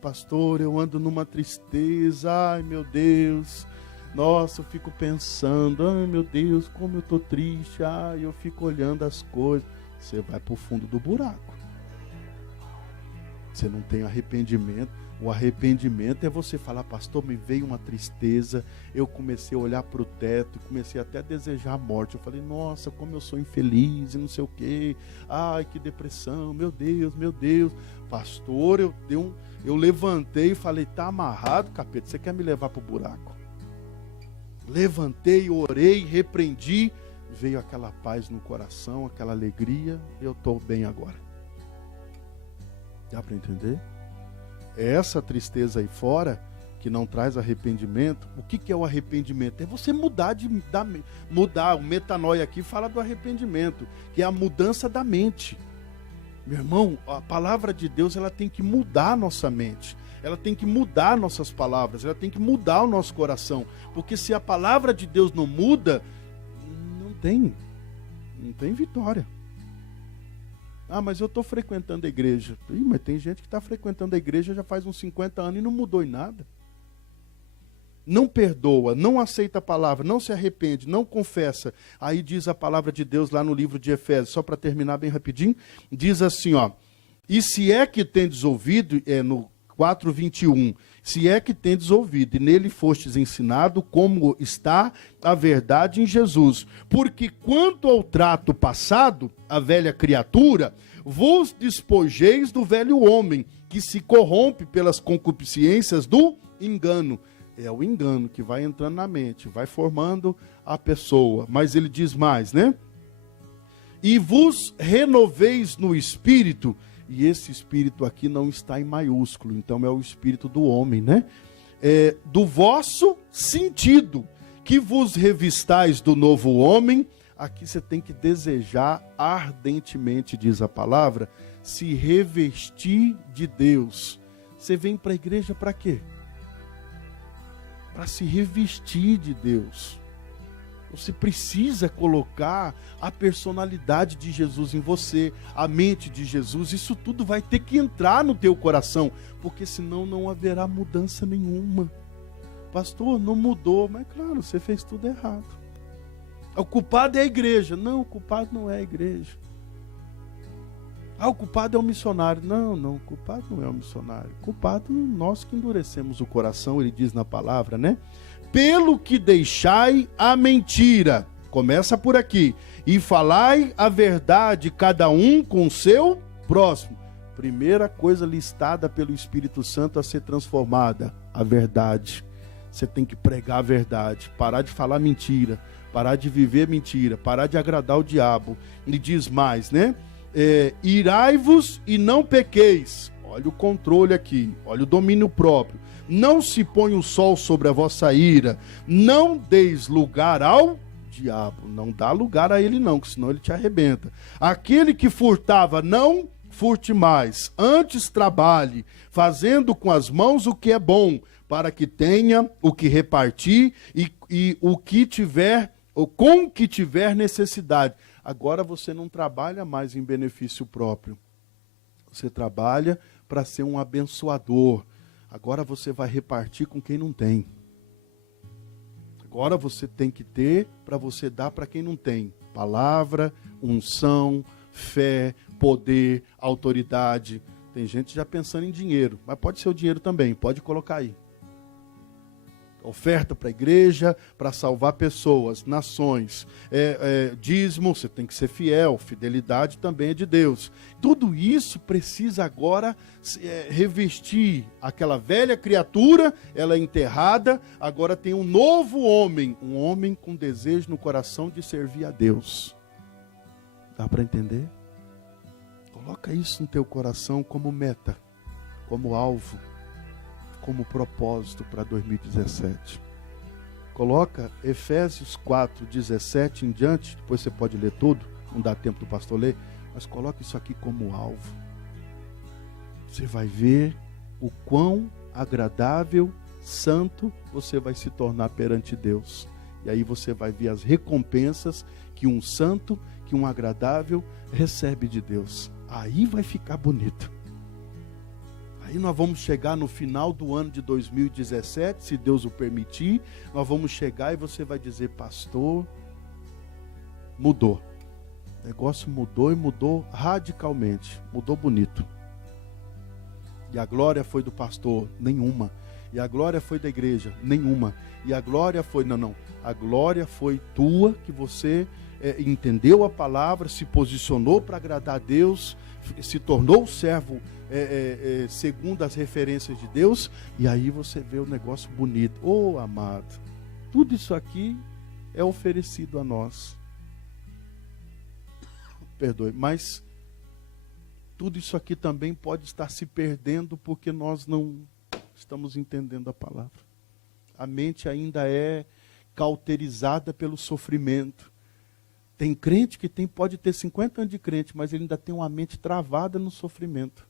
Pastor, eu ando numa tristeza. Meu Deus. Nossa, eu fico pensando. Meu Deus, como eu estou triste. Eu fico olhando as coisas. Você vai para o fundo do buraco. Você não tem arrependimento. O arrependimento é você falar, pastor, me veio uma tristeza, eu comecei a olhar para o teto, comecei até a desejar a morte. Eu falei, nossa, como eu sou infeliz e não sei o quê. Ai, que depressão, meu Deus, meu Deus. Pastor, eu levantei e falei, tá amarrado, capeta, você quer me levar para o buraco? Levantei, orei, repreendi, veio aquela paz no coração, aquela alegria, eu estou bem agora. Dá para entender? Essa tristeza aí fora, que não traz arrependimento. O que é o arrependimento? É você mudar, mudar. O metanoia aqui fala do arrependimento, que é a mudança da mente. Meu irmão, a palavra de Deus, ela tem que mudar a nossa mente. Ela tem que mudar nossas palavras, ela tem que mudar o nosso coração. Porque se a palavra de Deus não muda, não tem vitória. Ah, mas eu estou frequentando a igreja. Mas tem gente que está frequentando a igreja já faz uns 50 anos e não mudou em nada. Não perdoa, não aceita a palavra, não se arrepende, não confessa. Aí diz a palavra de Deus lá no livro de Efésios, só para terminar bem rapidinho, diz assim, ó, e se é que tendes ouvido, no 4:21, se é que tendes ouvido, e nele fostes ensinado como está a verdade em Jesus. Porque quanto ao trato passado, a velha criatura, vos despojeis do velho homem, que se corrompe pelas concupiscências do engano. É o engano que vai entrando na mente, vai formando a pessoa. Mas ele diz mais, né? E vos renoveis no espírito. E esse espírito aqui não está em maiúsculo, então é o espírito do homem, né? Do vosso sentido, que vos revistais do novo homem. Aqui você tem que desejar ardentemente, diz a palavra, se revestir de Deus. Você vem para a igreja para quê? Para se revestir de Deus. Você precisa colocar a personalidade de Jesus em você, a mente de Jesus. Isso tudo vai ter que entrar no teu coração, porque senão não haverá mudança nenhuma. Pastor, não mudou, mas claro, você fez tudo errado. O culpado é a igreja. Não, o culpado não é a igreja. Ah, o culpado é o missionário. Não, o culpado não é o missionário. O culpado é nós que endurecemos o coração, ele diz na palavra, né? Pelo que deixai a mentira. Começa por aqui. E falai a verdade, cada um com o seu próximo. Primeira coisa listada pelo Espírito Santo a ser transformada, a verdade. Você tem que pregar a verdade, parar de falar mentira, parar de viver mentira, parar de agradar o diabo. Ele diz mais, né? Irai-vos e não pequeis. Olha o controle aqui, olha o domínio próprio. Não se põe o sol sobre a vossa ira, não deis lugar ao diabo. Não dá lugar a ele não, que senão ele te arrebenta. Aquele que furtava, não furte mais. Antes trabalhe, fazendo com as mãos o que é bom, para que tenha o que repartir e o que tiver, ou com o que tiver necessidade. Agora você não trabalha mais em benefício próprio. Você trabalha para ser um abençoador. Agora você vai repartir com quem não tem. Agora você tem que ter para você dar para quem não tem. Palavra, unção, fé, poder, autoridade. Tem gente já pensando em dinheiro, mas pode ser o dinheiro também, pode colocar aí. Oferta para a igreja, para salvar pessoas, nações, dízimo, você tem que ser fiel, fidelidade também é de Deus. Tudo isso precisa agora revestir aquela velha criatura, ela é enterrada, agora tem um novo homem, um homem com desejo no coração de servir a Deus. Dá para entender? Coloca isso no teu coração como meta, como alvo, como propósito para 2017. Coloca Efésios 4:17 em diante, depois você pode ler tudo, não dá tempo do pastor ler, mas coloca isso aqui como alvo. Você vai ver o quão agradável, santo você vai se tornar perante Deus. E aí você vai ver as recompensas que um santo, que um agradável recebe de Deus. Aí vai ficar bonito. Aí nós vamos chegar no final do ano de 2017, se Deus o permitir, nós vamos chegar e você vai dizer, pastor, mudou. O negócio mudou e mudou radicalmente, mudou bonito. E a glória foi do pastor? Nenhuma. E a glória foi da igreja? Nenhuma. E a glória foi... Não. A glória foi tua, que você entendeu a palavra, se posicionou para agradar a Deus, se tornou servo segundo as referências de Deus, e aí você vê o negócio bonito. Oh, amado, tudo isso aqui é oferecido a nós. Perdoe, mas tudo isso aqui também pode estar se perdendo porque nós não estamos entendendo a palavra. A mente ainda é cauterizada pelo sofrimento. Tem crente que pode ter 50 anos de crente, mas ele ainda tem uma mente travada no sofrimento.